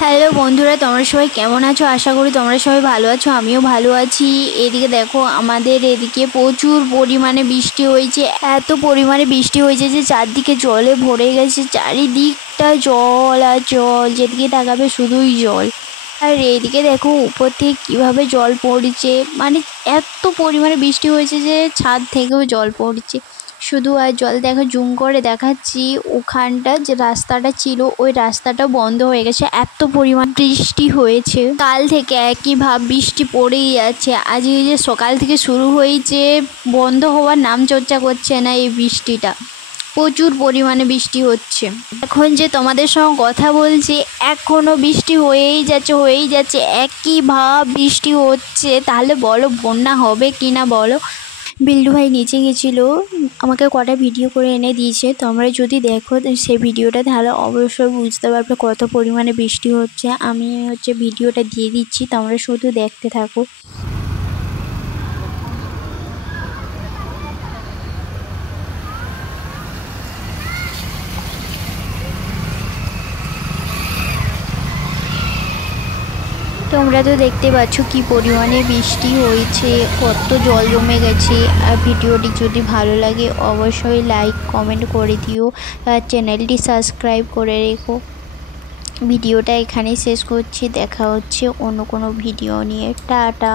Hello বন্ধুরা, তোমরা সবাই কেমন আছো? আশা করি তোমরা সবাই ভালো আছো, আমিও ভালো আছি। এদিকে দেখো, আমাদের এদিকে প্রচুর পরিমাণে বৃষ্টি হয়েছে। এত পরিমাণে বৃষ্টি হয়েছে যে চারদিকে জলে ভরে গেছে, চারিদিকটা জল আর জল, যেদিকে তাকাবে শুধুই জল। আর এইদিকে দেখো উপর থেকে কীভাবে জল পড়ছে, মানে এত পরিমাণে বৃষ্টি হয়েছে যে ছাদ থেকেও জল পড়ছে শুধু। আর জল দেখো, জুম করে দেখাচ্ছি, ওখানটা যে রাস্তাটা ছিল ওই রাস্তাটা বন্ধ হয়ে গেছে, এত পরিমাণ বৃষ্টি হয়েছে। কাল থেকে একই ভাব বৃষ্টি পড়েই যাচ্ছে, আজকে যে সকাল থেকে শুরু হয়েছে, বন্ধ হওয়ার নাম চর্চা করছে না এই বৃষ্টিটা। প্রচুর পরিমাণে বৃষ্টি হচ্ছে। এখন যে তোমাদের সঙ্গে কথা বলছি, এখনও বৃষ্টি হয়েই যাচ্ছে, একই ভাব বৃষ্টি হচ্ছে। তাহলে বলো বন্যা হবে কি না বলো। বিল্টু ভাই নিচে গেছিলো, আমাকে কটা ভিডিও করে এনে দিয়েছে। তোমরা যদি দেখো সেই ভিডিওটা তাহলে অবশ্যই বুঝতে পারবে কত পরিমাণে বৃষ্টি হচ্ছে। আমি ভিডিওটা দিয়ে দিচ্ছি, তোমরা শুধু দেখতে থাকো। তোমরা তো দেখতে পাচ্ছ কি পরিমাণে বৃষ্টি হয়েছে, কত জল জমে গেছে। আর ভিডিওটি যদি ভালো লাগে অবশ্যই লাইক কমেন্ট করে দিও, আর চ্যানেলটি সাবস্ক্রাইব করে রেখো। ভিডিওটা এখানেই শেষ করছি, দেখা হচ্ছে অন্য কোনো ভিডিও নিয়ে। টাটা।